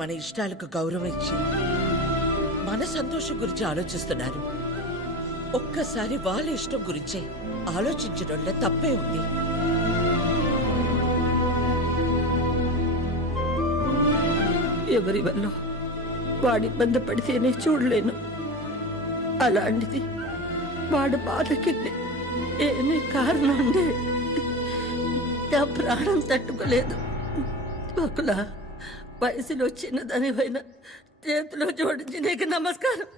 మన ఇష్టాలకు గౌరవం ఇచ్చి మన సంతోషం గురించి ఆలోచిస్తున్నారు. ఒక్కసారి వాళ్ళ ఇష్టం గురించే ఆలోచించడంలో తప్పే ఉంది. ఎవరి వల్ల వాడి ఇబ్బంది పడితేనే చూడలేను. అలాంటిది వాడు బాధకి ఏమీ కారణం ఉండే నా ప్రాణం తట్టుకోలేదు. బకుల వయసులో చిన్నదానివైనా చేతిలో జోడించి నీకు నమస్కారం.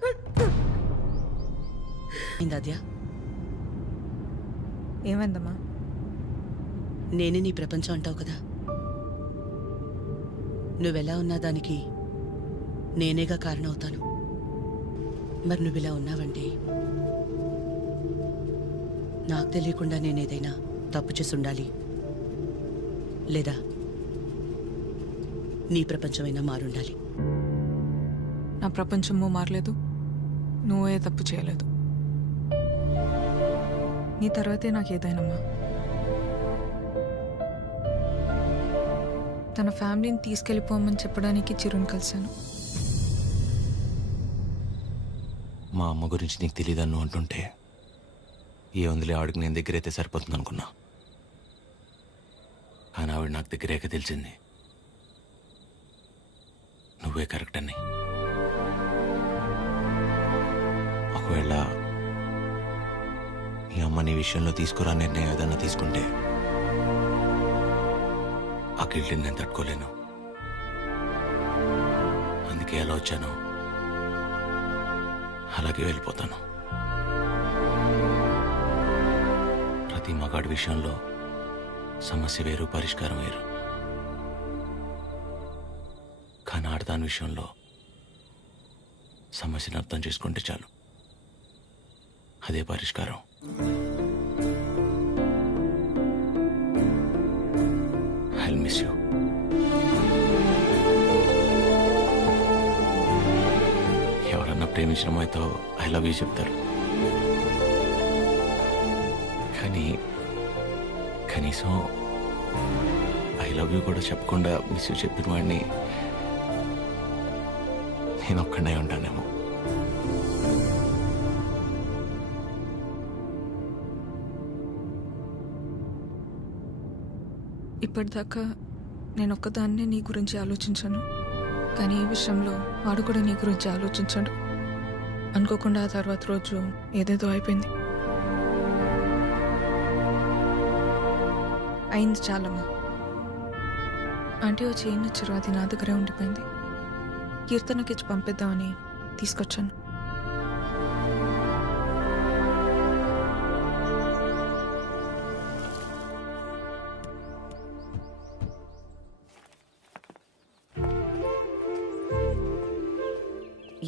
ఏమైందమ్మా? నేనే నీ ప్రపంచం అంటావు కదా, నువ్వెలా ఉన్నా దానికి నేనేగా కారణమవుతాను. మరి నువ్విలా ఉన్నావంటే నాకు తెలియకుండా నేనేదైనా తప్పు చేసి ఉండాలి, లేదా నీ ప్రపంచమైనా మారుండాలి. నా ప్రపంచము మారలేదు, నువ్వే తప్పు చేయలేదు. నీ తర్వాతే నాకేదైనమ్మా. తన ఫ్యామిలీని తీసుకెళ్ళిపోమని చెప్పడానికి చిరుని కలిశాను. మా అమ్మ గురించి నీకు తెలియదన్ను అంటుంటే ఏ ఉందిలే, ఆవిడకి నేను దగ్గరైతే సరిపోతుంది అనుకున్నా. కానీ ఆవిడ నాకు దగ్గరేక తెలిసింది నువ్వే కరెక్ట్ అని. ఒకవేళ ఈ అమ్మ నీ విషయంలో తీసుకురా నిర్ణయం ఏదన్నా తీసుకుంటే ఆ గిల్ట్ని నేను తట్టుకోలేను. అందుకే ఎలా వచ్చాను అలాగే వెళ్ళిపోతాను. ప్రతి మగాడి విషయంలో సమస్య వేరు, పరిష్కారం వేరు. కానీ ఆడదాని విషయంలో సమస్యను అర్థం చేసుకుంటే చాలు, అదే పరిష్కారం. I miss you. ఎవరన్నా ప్రేమించిన అమ్మాయితో ఐ లవ్ యూ చెప్తారు, కానీ కనీసం ఐ లవ్ యూ కూడా చెప్పకుండా మిస్ యూ చెప్పిన వాడిని నేను ఒక్కడే ఉంటానేమో. ఇప్పటిదాకా నేను ఒక్కదాన్నే నీ గురించి ఆలోచించాను, కానీ ఈ విషయంలో వాడు కూడా నీ గురించి ఆలోచించాడు. అనుకోకుండా ఆ తర్వాత రోజు ఏదేదో అయిపోయింది. అయింది చాలమ్మా. ఆంటీ వచ్చి ఏం నచ్చారు, అది నా దగ్గరే ఉండిపోయింది. కీర్తనకి ఇచ్చి పంపిద్దామని తీసుకొచ్చాను.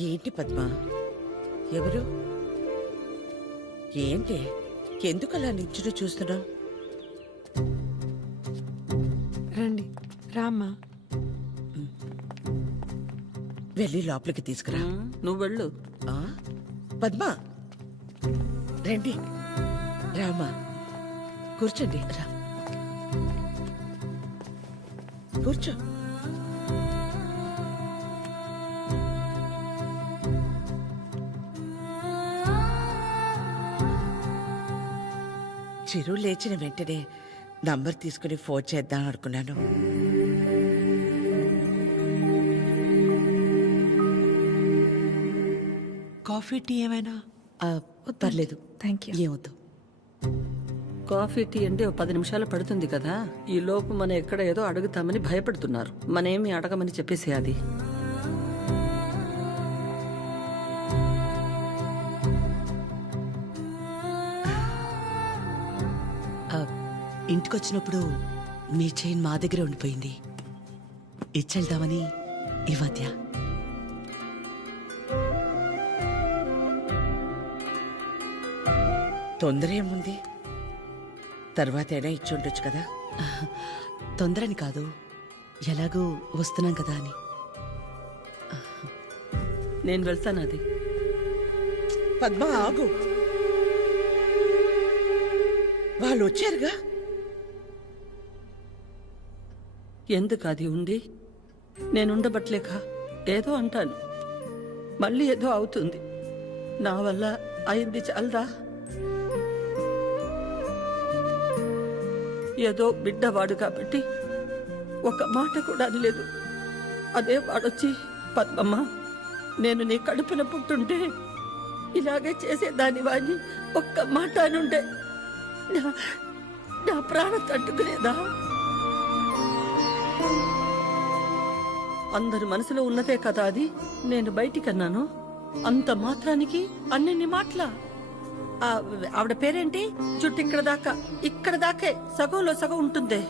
ఏంటి పద్మ? ఎవరు? ఏంటి? ఎందుకు అలా నించుని చూస్తున్నావు? రండి రామ్మా. వెళ్ళి లోపలికి తీసుకురా. నువ్వు వెళ్ళు. పద్మ రండి, రామా కూర్చోండి. రా కూర్చో. చిరు లేచిన వెంటనే నంబర్ తీసుకుని ఫోన్ చేద్దాం అనుకున్నాను. కాఫీ టీ ఏమైనా? పర్లేదు, థ్యాంక్ యూ. ఏమవుతు. కాఫీ టీ అంటే 10 నిమిషాలు పడుతుంది కదా. ఈ లోపు మనం ఎక్కడ ఏదో అడుగుతామని భయపడుతున్నారు. మనేమి అడగమని చెప్పేసి అది. ఇంటికొచ్చినప్పుడు మీ చైన్ మా దగ్గర ఉండిపోయింది, ఇచ్చెళ్దామని ఈ మధ్య. తొందర ఏముంది, తర్వాతైనా ఇచ్చుండొచ్చు కదా. తొందరని కాదు, ఎలాగూ వస్తున్నాం కదా అని. నేను వెళ్తాను. అది పద్మ ఆగు, వాళ్ళు వచ్చారుగా. ఎందుకు అది ఉండి నేనుండబట్లేక ఏదో అంటాను, మళ్ళీ ఏదో అవుతుంది. నా వల్ల అయింది చాలదా? ఏదో బిడ్డవాడు కాబట్టి ఒక మాట కూడా అనలేదు. అదే వాడొచ్చి, పద్మమ్మ నేను నీ కడుపున పుట్టుంటే ఇలాగే చేసేదాని వాడిని ఒక్క మాట అనుండే నా ప్రాణం తట్టుకునేదా? అందరి మనసులో ఉన్నదే కదా అది. నేను బయటికన్నాను, అంత మాత్రానికి అన్నెన్ని మాటలా? ఆవిడ పేరేంటి? జుట్టు ఇక్కడ దాకే సగంలో సగం ఉంటుందే.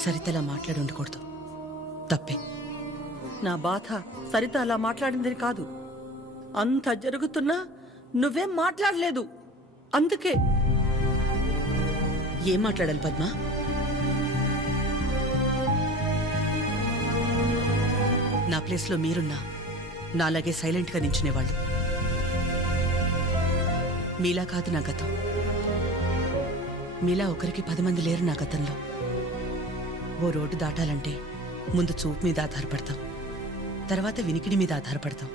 సరితలా మాట్లాడి ఉండకూడదు, తప్పే. నా బాధ సరిత అలా మాట్లాడింది కాదు. అంత జరుగుతున్నా నువ్వేం మాట్లాడలేదు, అందుకే. ఏం మాట్లాడాలి పద్మ? నా ప్లేస్లో మీరున్నా నాలాగే సైలెంట్గా నించునేవాళ్ళు. మీలా కాదు నా గతం. మీలా ఒకరికి 10 మంది లేరు నా గతంలో. ఓ రోడ్డు దాటాలంటే ముందు చూపు మీద ఆధారపడతాం, తర్వాత వినికిడి మీద ఆధారపడతాం.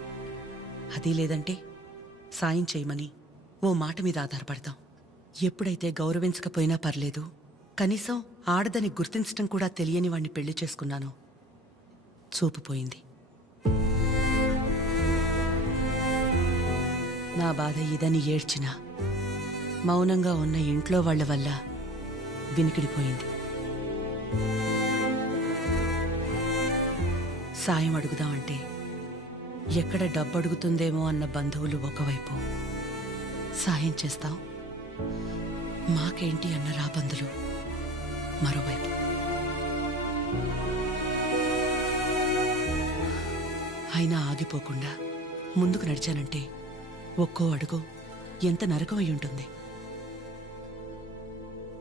అదీ లేదంటే సాయం చేయమని ఓ మాట మీద ఆధారపడతాం. ఎప్పుడైతే గౌరవించకపోయినా పర్లేదు, కనీసం ఆడదని గుర్తించటం కూడా తెలియని వాణ్ణి పెళ్లి చేసుకున్నానో చూపు పోయింది. నా బాధ ఇదని ఏడ్చినా మౌనంగా ఉన్న ఇంట్లో వాళ్ల వల్ల వినికిడిపోయింది. సాయం అడుగుదామంటే ఎక్కడ డబ్బు అడుగుతుందేమో అన్న బంధువులు ఒకవైపు, సాయం చేస్తాం మాకేంటి అన్న రాబందులు మరోవైపు. అయినా ఆగిపోకుండా ముందుకు నడిచానంటే ఒక్కో అడుగు ఎంత నరకమై ఉంటుంది.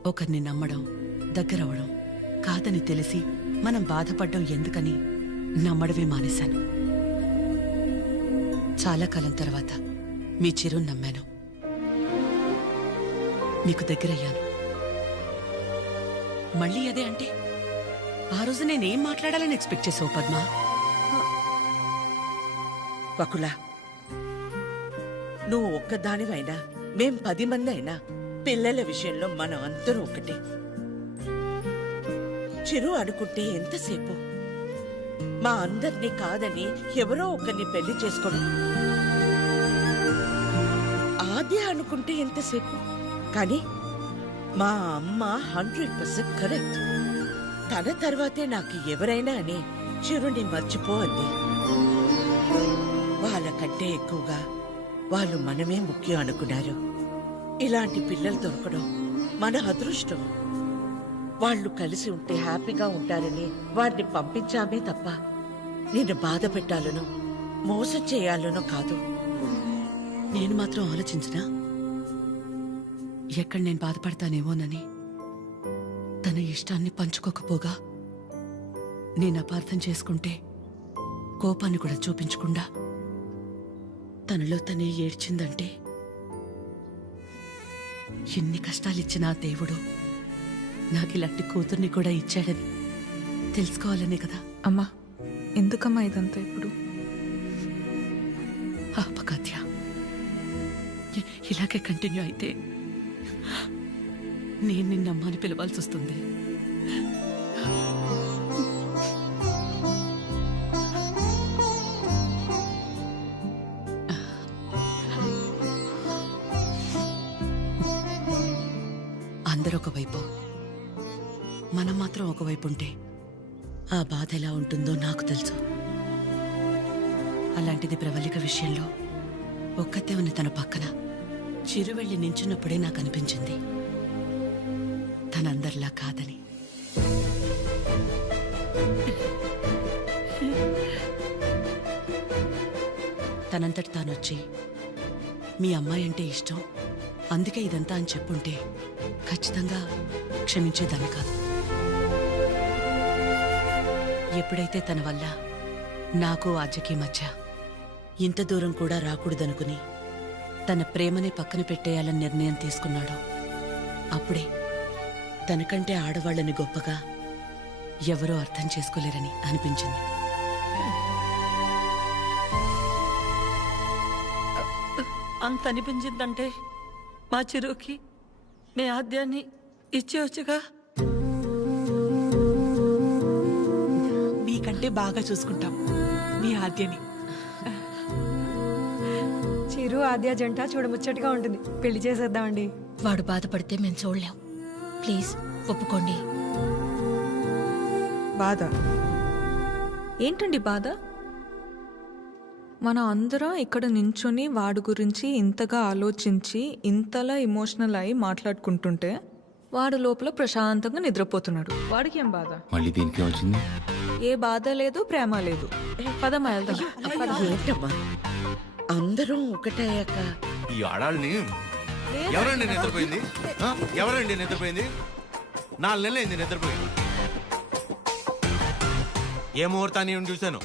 ఒకరిని నమ్మడం, దగ్గరవడం కాదని తెలిసి మనం బాధపడ్డం ఎందుకని నమ్మడమే మానేశాను. చాలా కాలం తర్వాత మీ చిరుని నమ్మాను, మీకు దగ్గరయ్యాను. మళ్ళీ అదే అంటే ఆ రోజు నేనేం మాట్లాడాలని ఎక్స్పెక్ట్ చేసావు పద్మ? వకుల, నువ్వు ఒక్కదానివైనా మేం 10 మంది అయినా పిల్లల విషయంలో మనం అందరూ ఒకటే. చిరు అనుకుంటే ఎంతసేపు మా అందరినీ కాదని ఎవరో ఒకరిని పెళ్లి చేసుకోవడం. ఆద్య అనుకుంటే ఎంతసేపు, కానీ మా అమ్మ 100% కరెక్ట్. తన తర్వాతే నాకు ఎవరైనా అని చిరుని మర్చిపో అంది. వాళ్ళకంటే ఎక్కువగా వాళ్ళు మనమే ముఖ్యం అనుకున్నారు. ఇలాంటి పిల్లలు దొరకడం మన అదృష్టం. వాళ్ళు కలిసి ఉంటే హ్యాపీగా ఉంటారని వాడిని పంపించామే తప్ప నిన్ను బాధ పెట్టాలనో మోసం చేయాలనో కాదు. నేను మాత్రం ఆలోచించనా ఎక్కడ నేను బాధపడతానేమోనని? తన ఇష్టాన్ని పంచుకోకపోగా నేను అపార్థం చేసుకుంటే కోపాన్ని కూడా చూపించకుండా తనలో తనే ఏడ్చిందంటే ఎన్ని కష్టాలిచ్చినా దేవుడు నాకు ఇలాంటి కూతుర్ని కూడా ఇచ్చాడని తెలుసుకోవాలనే కదా. అమ్మా, ఎందుకమ్మా ఇదంతా ఇప్పుడు? ఆపకాత్య, ఇలాగే కంటిన్యూ అయితే నేను నిన్నమ్మా అని పిలవాల్సి వస్తుంది. అందరూ ఒకవైపు, మనం మాత్రం ఒకవైపు ఉంటే ఆ బాధ ఎలా ఉంటుందో నాకు తెలుసు. అలాంటిది ప్రవళిక విషయంలో ఒక్కతే ఉంది తన పక్కన. చిరు వెళ్ళి నించున్నప్పుడే నాకు అనిపించింది తనందరిలా కాదని. తనంతటి తానొచ్చి మీ అమ్మాయి అంటే ఇష్టం అందుకే ఇదంతా అని చెప్పుంటే ఖచ్చితంగా క్షమించేదాన్ని కాదు. ఎప్పుడైతే తన వల్ల నాకు ఆద్యకి మధ్య ఇంత దూరం కూడా రాకూడదనుకుని తన ప్రేమని పక్కన పెట్టేయాలని నిర్ణయం తీసుకున్నాడో అప్పుడే తనకంటే ఆడవాళ్ళని గొప్పగా ఎవరూ అర్థం చేసుకోలేరని అనిపించింది. అంత అనిపించిందంటే మా చిరుకి మీ ఆద్యాన్ని ఇచ్చేవచ్చుగా. మీకంటే బాగా చూసుకుంటాం మీ ఆద్యని. చిరు ఆద్య జంట చూడముచ్చటగా ఉంటుంది. పెళ్లి చేసేద్దామండి. వాడు బాధపడితే మేము చూడలేం. ప్లీజ్ ఒప్పుకోండి. బాధ ఏంటండి బాధ? మన అందరం ఇక్కడ నించుని వాడి గురించి ఇంతగా ఆలోచించి ఇంతలా ఎమోషనల్ అయి మాట్లాడుకుంటుంటే వాడు లోపల ప్రశాంతంగా నిద్రపోతున్నాడు. వాడికి ఏం బాధ? మళ్ళీ దీనికి వచ్చింది. ఏ బాధ లేదు, ప్రేమ లేదు. పదమ్మా వెళ్దాం. ఏంటమ్మా అందరం ఒకటయ్యాక ఈ ఆడాళ్ళని ఎవరండి నిద్రపోయింది? ఎవరండి నిద్రపోయింది? 4 నెలలు అయింది నిద్రపోయింది. ఏ ముహూర్తాన్ని చూశాను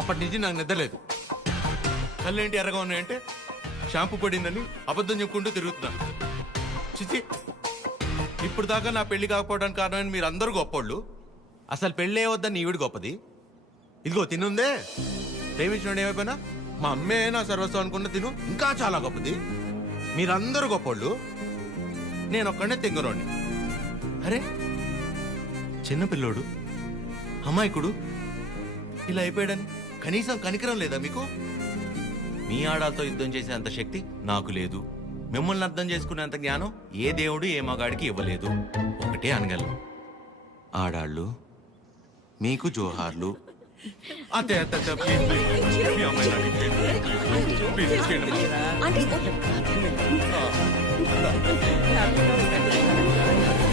అప్పటి నుంచి నాకు నిద్రలేదు. కళ్ళేంటి ఎర్రగా ఉన్నాయంటే షాంపూ పడిందని అబద్ధం చెప్పుకుంటూ తిరుగుతున్నాను. చిచి, ఇప్పుడు దాకా నా పెళ్లి కాకపోవడానికి కారణమైన మీరు అందరూ గొప్పోళ్ళు. అసలు పెళ్ళే వద్దని ఈవిడ గొప్పది. ఇదిగో తినుందే, ప్రేమించిన ఏమైపోయినా మా అమ్మే నా సర్వస్వం అనుకున్న తిను ఇంకా చాలా గొప్పది. మీరందరూ గొప్పోళ్ళు, నేను ఒక్కడే తెంగరోణ్ణి. అరే చిన్నపిల్లోడు అమాయకుడు ఇలా అయిపోయాడని కనీసం కనికరం లేదా మీకు? మీ ఆడాలతో యుద్ధం చేసే అంత శక్తి నాకు లేదు. మిమ్మల్ని అర్థం చేసుకునేంత జ్ఞానం ఏ దేవుడు ఏ మగాడికి ఇవ్వలేదు. ఒకటే అనగలను, ఆడాళ్ళు మీకు జోహార్లు. అతే అతే అతే, ప్లీజ్ ప్లీజ్, మీ అమ్మాయి నాకు ప్లీజ్ ప్లీజ్ ఇచ్చేయండి. హ్యాపీగా ఉండండి.